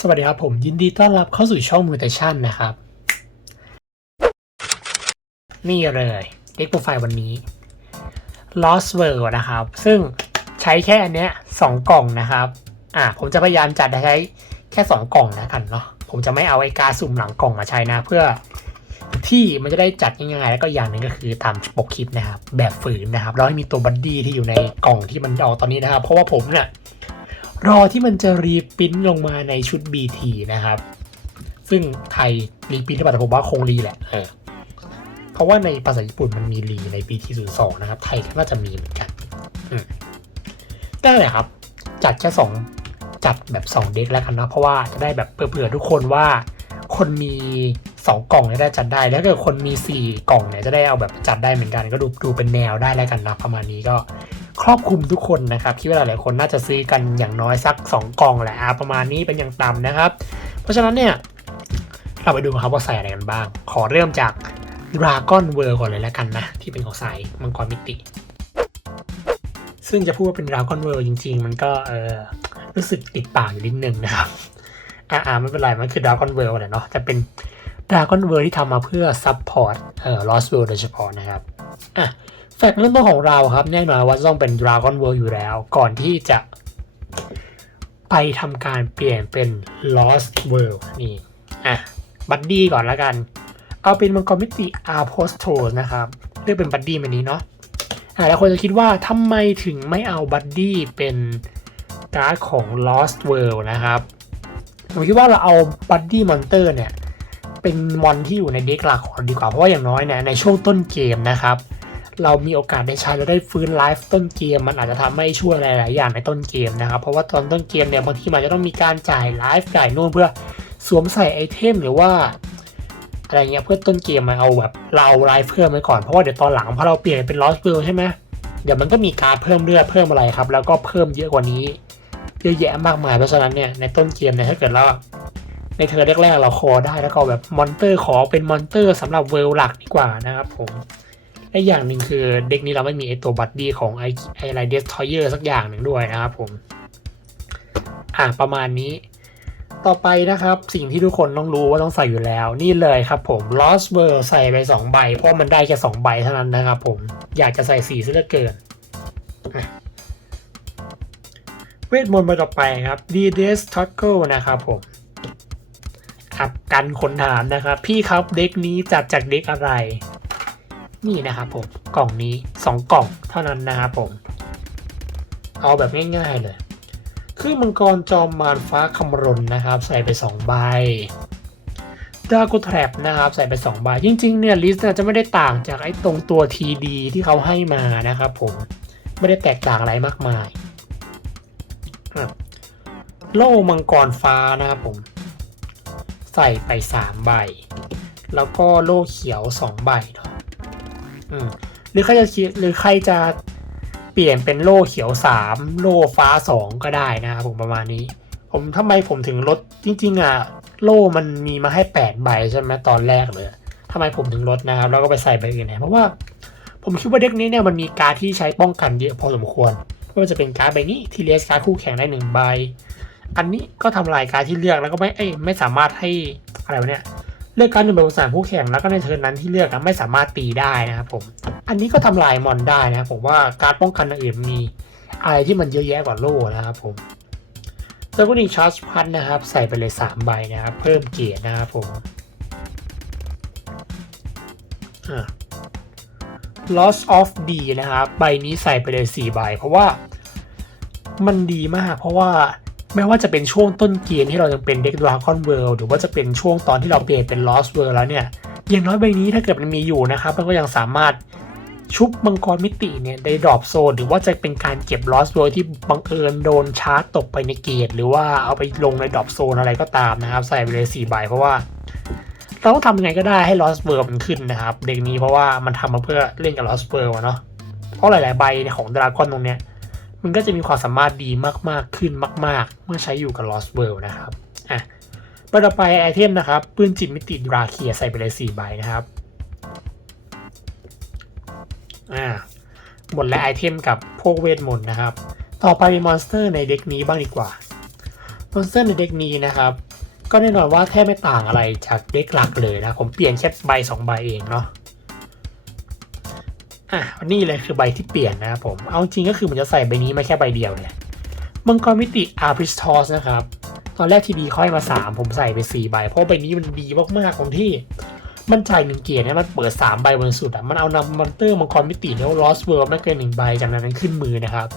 สวัสดีครับผมยินดีต้อนรับเข้าสู่ช่อง Mutation นะครับ นี่เลยเด็กโปรไฟล์วันนี้ Lost World นะครับ ซึ่งใช้แค่อันเนี้ยสองกล่องนะครับอ่าผมจะพยายามจัดใช้แค่สองกล่องนะกันเนาะผมจะไม่เอาไอ้กาสุ่มหลังกล่องมาใช้นะ เพื่อที่มันจะได้จัดง่ายๆแล้วก็อย่างหนึ่งก็คือตามปกคลิปนะครับแบบฝืนนะครับแล้วให้มีตัวบัดดี้ที่อยู่ในกล่องที่มันออกตอนนี้นะครับ เพราะว่าผมเนี่ย รอที่มันจะรีปริ้นลงมาในชุด BT นะครับ ซึ่งไทยรีปริ้นหรือเปล่าแต่ผมว่าคงรีแหละเออเพราะว่าในภาษาญี่ปุ่นมันมีรีใน BT 0 2นะครับ ไทยก็น่าจะมีเหมือนกันอืมได้เลยครับ จัดแค่สองจัดแบบสองเด็กแล้วกันนะ เพราะว่าจะได้แบบเผื่อทุกคนว่า คนมีสองกล่องเนี่ยได้จัดได้ แล้วถ้าเกิดคนมีสี่กล่องเนี่ยจะได้เอาแบบจัดได้เหมือนกัน ก็ดูดูเป็นแนวได้แล้วกันนะประมาณนี้ก็ ครอบคลุมทุกคนนะครับคิดว่าหลายๆคนน่าจะซื้อกันอย่างน้อยสัก 2 กล่องแหละประมาณนี้เป็นอย่างต่ำนะครับ เพราะฉะนั้นเนี่ยเราไปดูกันครับว่าใส่อะไรกันบ้าง ขอเริ่มจาก Dragon World ก่อนเลยแล้วกันนะ ที่เป็นของสายมังกรมิติ ซึ่งจะพูดว่าเป็น Dragon World จริง ๆ มันก็เออรู้สึกติดปากอยู่นิดนึงนะครับอ่าไม่เป็นไร มันคือ Dragon World แหละเนาะแต่เป็น Dragon World ที่ทำมาเพื่อ Support เอ่อ Lost World โดยเฉพาะนะครับอะ แฟกต์เริ่มต้นของเราครับแน่นอนว่าต้องเป็น Dragon World อยู่แล้ว ก่อนที่จะไปทำการเปลี่ยนเป็น Lost World นี่อะบัดดี้ก่อนล้วกัน เอาเป็นมังกรมิติ a p o s t o นะครับเลือกเป็นบัดดี้แบบนี้เนาะอะแล้วคนจะคิดว่าทำไมถึงไม่เอาบัดดี้เป็นการ์ดของ Lost World นะครับผมคิดว่าเราเอาบัดดี้มอนเตอร์เนี่ย เป็นมอนที่อยู่ในเด็กหลักของดีกว่าเพราะว่าอย่างน้อยเนี่ยในช่วงต้นเกมนะครับ เรามีโอกาสได้ใช้แล้วได้ฟื้นไลฟ์ต้นเกม มันอาจจะทำให้ช่วยหลาย ๆ อย่างในต้นเกมนะครับ เพราะว่าตอนต้นเกมเนี่ยบางทีมันจะต้องมีการจ่ายไลฟ์จ่ายนู่นเพื่อสวมใส่ไอเทมหรือว่าอะไรเงี้ยเพื่อต้นเกมมาเอาแบบเราไลฟ์เพิ่มไว้ก่อนเพราะว่าเดี๋ยวตอนหลังพอเราเปลี่ยนเป็นลอสเ r ลใช่ไหมเดี๋ยวมันก็มีการเพิ่มเลือดเพิ่มอะไรครับ แล้วก็เพิ่มเยอะกว่านี้เยอะแยะมากมายเพราะฉะนั้นเนี่ยในต้นเกมเนี่ยถ้าเกิดเราในเธอแรกๆเราคอได้แล้วก็แบบมอนเตอร์ขอเป็นมอนเตอร์สำหรับเวลหลักดีกว่านะครับผม และอย่างหนึ่งคือเด็กนี้เราไม่มีไอตัวบัตดี้ของไอไอไรเดสทอยเออร์สักอย่างหนึ่งด้วยนะครับผม อะประมาณนี้ ต่อไปนะครับสิ่งที่ทุกคนต้องรู้ว่าต้องใส่อยู่แล้ว นี่เลยครับผม Lost World ใส่ไป 2 ใบ เพราะมันได้แค่2ใบเท่านั้นนะครับผมอยากจะใส่สีซะเหลือเกินเวทมนต์ใบต่อไปครับ d d s t o g g l e นะครับผมอับกันคนถามนะครับ พี่ครับเด็กนี้จัดจากเด็กอะไร นี่นะครับผมกล่องนี้ 2 กล่องเท่านั้นนะครับผม เอาแบบง่ายๆเลยคือมังกรจอมมารฟ้าคำรนนะครับ ใส่ไป 2 ใบดากูแทรปนะครับ ใส่ไป2ใบจริงๆเนี่ยลิสต์จะไม่ได้ต่างจากไอ้ตรงตัว TD ที่เขาให้มานะครับผมไม่ได้แตกต่างอะไรมากมายโล่มังกรฟ้านะครับผม ใส่ไป3ใบ แล้วก็โล่เขียว2ใบเนาะ หรือใครจะคิดหรือใครจะเปลี่ยนเป็นโล่เขียวสามโล่ฟ้าสองก็ได้นะครับผมประมาณนี้ ผมทำไมผมถึงลดจริงๆอะโล่มันมีมาให้แปดใบใช่ไหมตอนแรกเลยทำไมผมถึงลดนะครับ แล้วก็ไปใส่ใบอื่นแทนเพราะว่าผมคิดว่าเด็กนี้เนี่ยมันมีการที่ใช้ป้องกันเยอะพอสมควรไม่ว่าจะเป็นการดใบนี้ที่เลสการดคู่แข่งได้หนึ่งใบ อันนี้ก็ทำลายการที่เลือกแล้วก็ไม่ไม่สามารถให้อะไรวะเนี่ย เลือกการหนึ่งเป็นสามผู้แข่งแล้วก็ในเทิร์นนั้นที่เลือกอะไม่สามารถตีได้นะครับผม อันนี้ก็ทำลายมอนได้นะครับผมว่าการป้องกันอื่นมีอะไรที่มันเยอะแยะกว่าโล่นะครับผมแล้วก็นี่ชาร์จพันนะครับ ใส่ไปเลย 3 ใบนะครับ เพิ่มเกียรตินะครับผมอะ loss of D นะครับ ใบนี้ใส่ไปเลย 4 ใบ เพราะว่ามันดีมากเพราะว่า ไม่ว่าจะเป็นช่วงต้นเกมที่เรายังเป็นเด็กดราก้อนเวิลด์หรือว่าจะเป็นช่วงตอนที่เราเปลี่ยนเป็น Lost World แล้วเนี่ยอย่างน้อยใบนี้ถ้าเกิดมันมีอยู่นะครับมันก็ยังสามารถชุบมังกรมิติเนี่ยได้ดรอปโซนหรือว่าจะเป็นการเก็บ Lost World ที่บังเอิญโดนชาร์จตกไปในเกตหรือว่าเอาไปลงในดรอปโซนอะไรก็ตามนะครับ ใส่ไปเลย4ใบเพราะว่า เราต้องทำยังไงก็ได้ให้ Lost World มันขึ้นนะครับเด็กนี้เพราะว่ามันทำมาเพื่อเล่นกับ Lost World อะเนาะเพราะหลาย ๆ ใบของดราก้อนตรงเนี้ย มันก็จะมีความสามารถดีมากๆขึ้นมาก ๆ เมื่อใช้อยู่กับ Lost World นะครับอะใบต่อไปไอเทมนะครับปืนจิตมิติดราเคียใส่ไปเลย4ใบนะครับอ่าหมดแล้วไอเทมกับพวกเวทมนต์นะครับ ต่อไปมีมอนสเตอร์ในเด็กนี้บ้างดีกว่ามอนสเตอร์ในเด็กนี้นะครับ ก็แน่นอนว่าแทบไม่ต่างอะไรจากเด็กหลักเลยนะ ผมเปลี่ยนแค่ใบสองใบเองเนาะ อะนี่เลยคือใบที่เปลี่ยนนะครับผม เอาจริงก็คือมันจะใส่ใบนี้มาแค่ใบเดียวเนี่ยมังกรมิติอาร์พิสทอสนะครับ ตอนแรกที่ดีค่อยมา 3 ผมใส่ไป 4 ใบ เพราะใบนี้มันดีมากๆตรงที่มันจ่ายหนึ่งเกียร์เนี่ยมันเปิด 3 ใบบนสุดอะมันเอานำมอนเตอร์มังกรมิติแล้วลอสเวิร์ไม่เกินหนึ่งใบจากนั้นขึ้นมือนะครับ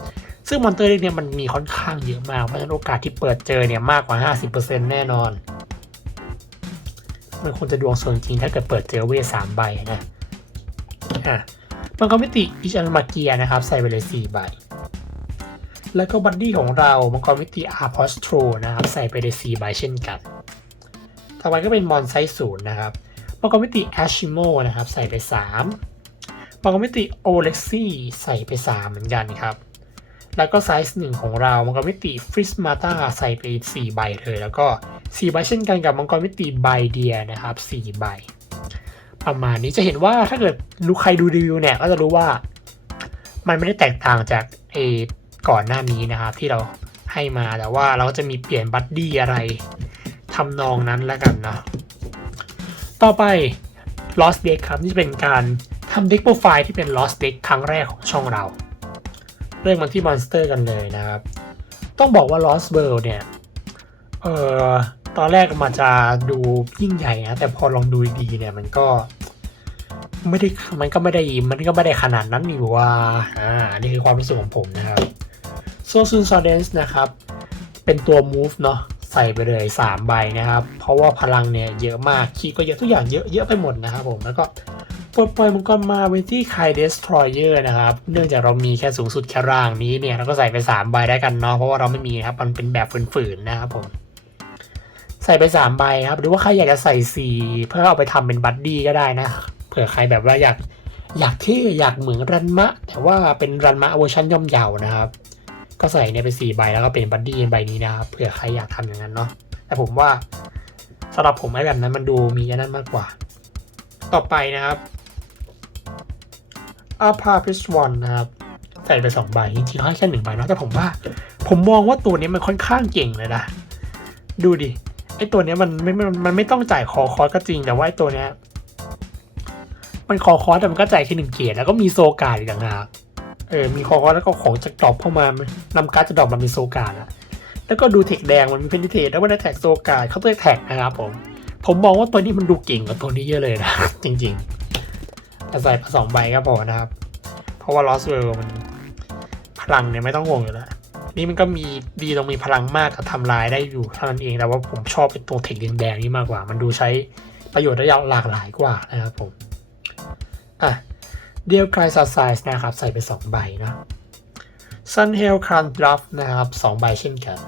ซึ่งมอนเตอร์เนี่ยมันมีค่อนข้างเยอะมากเพราะฉะนั้นโอกาสที่เปิดเจอเนี่ยมากกว่า 50%แน่นอน มันควรจะดวงสวยจริงถ้าเกิดเปิดเจอเวสามใบนะอะ มันก็มิติอิชันมาเกียนะครับ ใส่ไปเลย 4 ใบ แล้วก็บัดดี้ของเรามังกรมิติอาร์พอสโตรนะครับ ใส่ไปเลย4ใบเช่นกัน ต่อไปก็เป็นมอนไซส์ศูนย์นะครับมังกรมิติแอชิโมนะครับ ใส่ไป 3มังกรมิติโอเล็กซี่ใส่ไป 3 เหมือนกันครับ แล้วก็ไซส์หนึ่งของเรามังกรมิติฟริสมาตาใส่ไป 4 ใบเลย แล้วก็ 4 ใบเช่นกันกับมังกรมิติใบเดียนะครับ 4 ใบ ประมาณนี้จะเห็นว่าถ้าเกิดรู้ใครดูรีวิวเนี่ยก็จะรู้ว่า มันไม่ได้แตกต่างจากเอก่อนหน้านี้นะครับ ที่เราให้มาแต่ว่าเราก็จะมีเปลี่ยนบัดดี้อะไรทำนองนั้นแล้วกันเนาะต่อไป Lost Deck ครับนี่เป็นการทำเด็กโปรไฟล์ที่เป็น Lost Deck ครั้งแรกของช่องเรา เริ่มมันที่มอนสเตอร์กันเลยนะครับ ต้องบอกว่า Lost World เนี่ยเอ่อ ตอนแรกมันจะดูยิ่งใหญ่นะแต่พอลองดูดีเนี่ยมันก็ ไม่ได้มันก็ไม่ได้มันก็ไม่ได้ขนาดนั้นนี่ว่าอ่านี่คือความรู้สึกของผมนะครับโซซูนซอเดนส์นะครับ เป็นตัว move เนาะใส่ไปเลย 3 ใบนะครับ เพราะว่าพลังเนี่ยเยอะมากคีย์ก็เยอะทุกอย่างเยอะเยอะไปหมดนะครับผมแล้วก็ปลดปล่อยมังกรมาเวนที่ไคเดสทรอยเออร์นะครับ เนื่องจากเรามีแค่สูงสุดแค่ร่างนี้เนี่ยเราก็ใส่ไป 3 ใบได้กันเนาะเพราะว่าเราไม่มีครับมันเป็นแบบฝืนๆนะครับผม ใส่ไป3ใบครับ หรือว่าใครอยากจะใส่4เพื่อเอาไปทำเป็นบัดดี้ก็ได้นะ เผื่อใครแบบว่าอยากอยากเท่อยากเหมือนรันมะ แต่ว่าเป็นรันมะเวอร์ชันย่อมเยาวนะครับ ก็ใส่เนี่ยไป4ใบแล้วก็เป็นบัดดี้ใบนี้นะครับเผื่อใครอยากทำอย่างนั้นเนาะแต่ผมว่าสำหรับผมไอ้แบบนั้นมันดูมีอันนั้นมากกว่า ต่อไปนะครับอาพาพิสวันนะครับใส่ไปสองใบจริงๆเขาให้แค่หนึ่งใบเนาะแต่ผมว่า ผมมองว่าตัวนี้มันค่อนข้างเก่งเลยนะ ดูดิ ไอตัวเนี้ยมันไม่มันมันไม่ต้องจ่ายคอคอสก็จริงแต่ว่าไอตัวเนี้ยมันคอคอสแต่มันก็จ่ายแค่หนึ่งเกียร์แล้วก็มีโซการอีกต่างหากเออมีคอคอสแล้วก็ของจะดรอปเข้ามานำการ์ดจะดรอปมาเป็นโซการอะแล้วก็ดูเทคแดงมันมีเพนทิเทแล้วมันได้แท็กโซการเขาตัวแท็กนะครับผม ผมมองว่าตัวนี้มันดูเก่งกว่าตัวนี้เยอะเลยนะ จริงๆแต่ใส่มาสองใบก็พอนะครับ เพราะว่า Lost World มันพลังเนี่ยไม่ต้องห่วงอยู่แล้ว นี่มันก็มีดีตรงมีพลังมากกับทำลายได้อยู่เท่านั้นเองแต่ว่าผมชอบเป็นตัวเทคแดงๆนี่มากกว่า มันดูใช้ประโยชน์ได้ยาวหลากหลายกว่านะครับผมอะเดียวกลายซาไซส์นะครับ ใส่ไป2ใบนะ Sun h e l c r u n b l u f f นะครับ2ใบเช่นกัน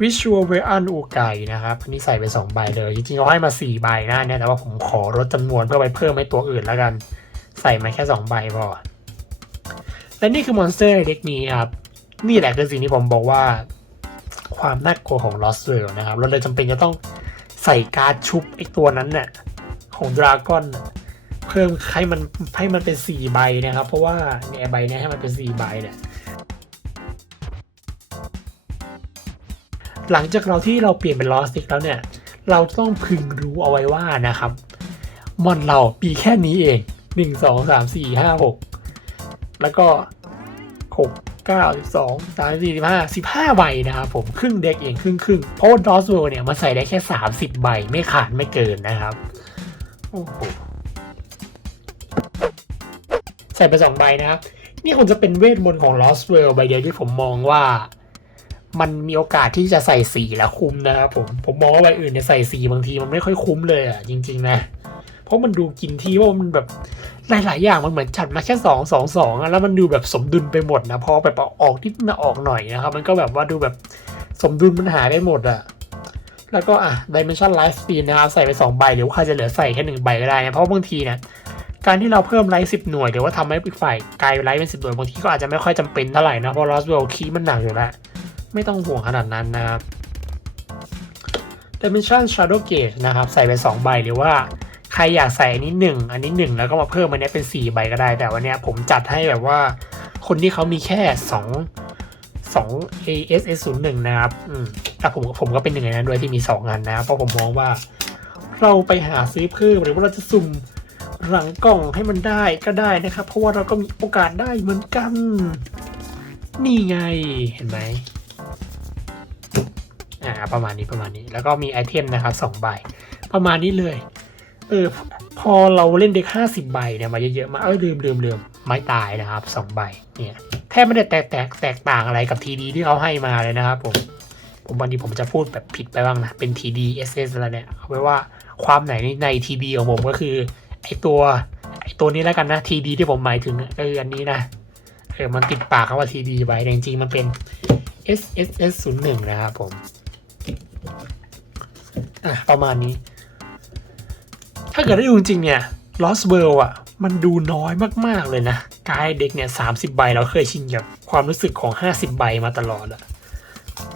Visual v e a n อูไกนะครับอันนี้ใส่ไป 2 ใบเลย จริงๆเขาให้มา 4 ใบนะเนี่ยแต่ว่าผมขอลดจำนวนเพื่อไปเพิ่มให้ตัวอื่นแล้วกัน ใส่มาแค่ 2 ใบพอและนี่คือมอนสเตอร์เด็กนี้ครับ นี่แหละคือสิ่งที่ผมบอกว่า ความน่ากลัวของ Lost World นะครับ เราเลยจำเป็นจะต้องใส่การชุบไอตัวนั้นเนี่ยของดราก้อนเพิ่มให้มันให้มันเป็น 4 ใบนะครับ เพราะว่าเนี่ยใบเนี้ยให้มันเป็น 4 ใบเนี่ยหลังจากเราที่เราเปลี่ยนเป็น Lost Stick แล้วเนี่ย เราต้องพึงรู้เอาไว้ว่านะครับ มอนเราปีแค่นี้เองหนึ่งสองสามสี่ห้าหกแล้วก็ห กเก้าสิบสองสามสี่สิบห้าสิบห้าใบนะครับผมครึ่งเด็กเองครึ่งครึ่งเพราะดอสเวลเนี่ยมันใส่ได้แค่สามสิบใบไม่ขาดไม่เกินนะครับ โอ้โห ใส่ไปสองใบนะครับ นี่คงจะเป็นเวทมนต์ของ Lost World ใบเดียวที่ผมมองว่า มันมีโอกาสที่จะใส่สีแล้วคุ้มนะครับผม ผมมองว่าใบอื่นเนี่ยใส่สีบางทีมันไม่ค่อยคุ้มเลยอะจริง ๆ นะ เพราะมันดูกินที่ว่ามันแบบหลายๆอย่างมันเหมือนจัดมาแค่สองสองสองแล้วมันดูแบบสมดุลไปหมดนะพอแบบออกนิดมาออกหน่อยนะครับ มันก็แบบว่าดูแบบสมดุลมันหายไปหมดอะแล้วก็อะ Dimension Life Speed นะครับใส่ไปสองใบหรือว่าใครจะเหลือใส่แค่หนึ่งใบก็ได้นะเพราะบางทีเนี่ยการที่เราเพิ่มไลท์สิบหน่วยหรือว่าทำให้อีกฝ่ายกลายเป็นไลท์เป็นสิบหน่วยบางทีก็อาจจะไม่ค่อยจำเป็นเท่าไหร่นะเพราะ Lost World คีมันหนักอยู่แล้วไม่ต้องห่วงขนาดนั้นนะครับ Dimension Shadow gate นะครับใส่ไป 2 ใบหรือว่า รอยากใส่อันนี้1อันนี้1แล้วก็มาเพิ่มอันนี้เป็น4ใบก็ได้ แต่วันนี้ผมจัดให้แบบว่า คนที่เขามีแค่2 2 ASS 0 1นะครับ อืมแต่ผมผมก็เป็นหนึ่งในนั้นด้วยที่มี2อันนะเพราะผมมองว่า เราไปหาซื้อเพิ่มหรือว่าเราจะสุ่มหลังกล่องให้มันได้ก็ได้นะครับ เพราะว่าเราก็มีโอกาสได้เหมือนกัน นี่ไงเห็นไหมอ่าประมาณนี้ประมาณนี้แล้วก็มีไอเทมนะครับสองใบประมาณนี้เลย เออพอเราเล่นเด็กห้าสิบใบเนี่ยมาเยอะๆมาเอ้ยลืมลืมลืมไม้ตายนะครับสองใบเนี่ยแทบไม่ได้แตกแตกแตกต่างอะไรกับทีดีที่เขาให้มาเลยนะครับผมผมวันนี้ผมจะพูดแบบผิดไปบ้างนะ เป็น TD SS แล้วเนี่ยเอาไว้ว่าความไหนใน TD ของผมก็คือไอตัวไอตัวนี้แล้วกันนะ TD ที่ผมหมายถึงเอออันนี้นะเออมันติดปากคำว่า TD ไว้แต่จริงๆมันเป็น SSS 0 1นะครับผมอะประมาณนี้ ถ้าเกิดได้ดูจริงเนี่ย Lost World อะ มันดูน้อยมากๆเลยนะกายเด็กเนี่ยสามสิบใบเราเคยชินกับความรู้สึกของห้าสิบใบมาตลอดอะ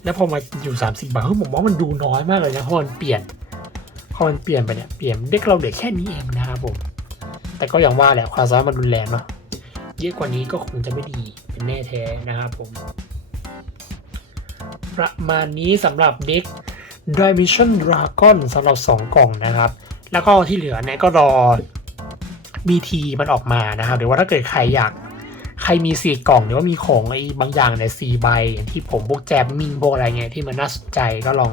แล้วพอมาอยู่สามสิบใบเฮ้ยผมว่ามันดูน้อยมากเลยนะเพราะมันเปลี่ยนพอมันเปลี่ยนไปเนี่ยเปลี่ยนเด็กเราเหลือแค่นี้เองนะครับผม แต่ก็อย่างว่าแหละความสามารถมันรุนแรงเนาะเยอะกว่านี้ก็คงจะไม่ดีเป็นแน่แท้นะครับผม ประมาณนี้สำหรับเด็ก Dimension Dragon สำหรับ 2 กล่องนะครับ แล้วก็ที่เหลือเนี่ยก็รอ BT มันออกมานะครับ หรือว่าถ้าเกิดใครอยากใครมีสี่กล่องหรือว่ามีของไอ้บางอย่างในสี่ใบอย่างที่ผมพวกแจมมิงพวกอะไรเงี้ยที่มันน่าสนใจก็ลอง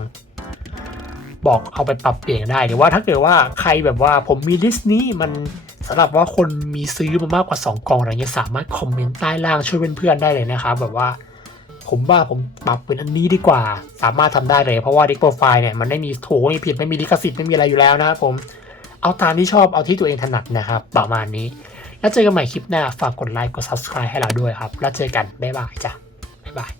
บอกเอาไปปรับเปลี่ยนได้หรือว่าถ้าเกิดว่าใครแบบว่าผมมีลิสต์นี้มันสำหรับว่าคนมีซื้อมามากกว่า 2 กล่องอะไรเงี้ยสามารถคอมเมนต์ใต้ล่างช่วยเพื่อนๆได้เลยนะครับแบบว่า ผมว่าผมปรับเป็นอันนี้ดีกว่า สามารถทำได้เลย เพราะว่าดิโปรไฟล์เนี่ยมันไม่มีถูกไม่มีผิดไม่มีลิขสิทธิ์ไม่มีอะไรอยู่แล้วนะครับผมเอาตามที่ชอบเอาที่ตัวเองถนัดนะครับประมาณนี้ แล้วเจอกันใหม่คลิปหน้าฝากกดไลค์กด subscribe ให้เราด้วยครับ แล้วเจอกันบ๊ายบายจ้ะบ๊ายบาย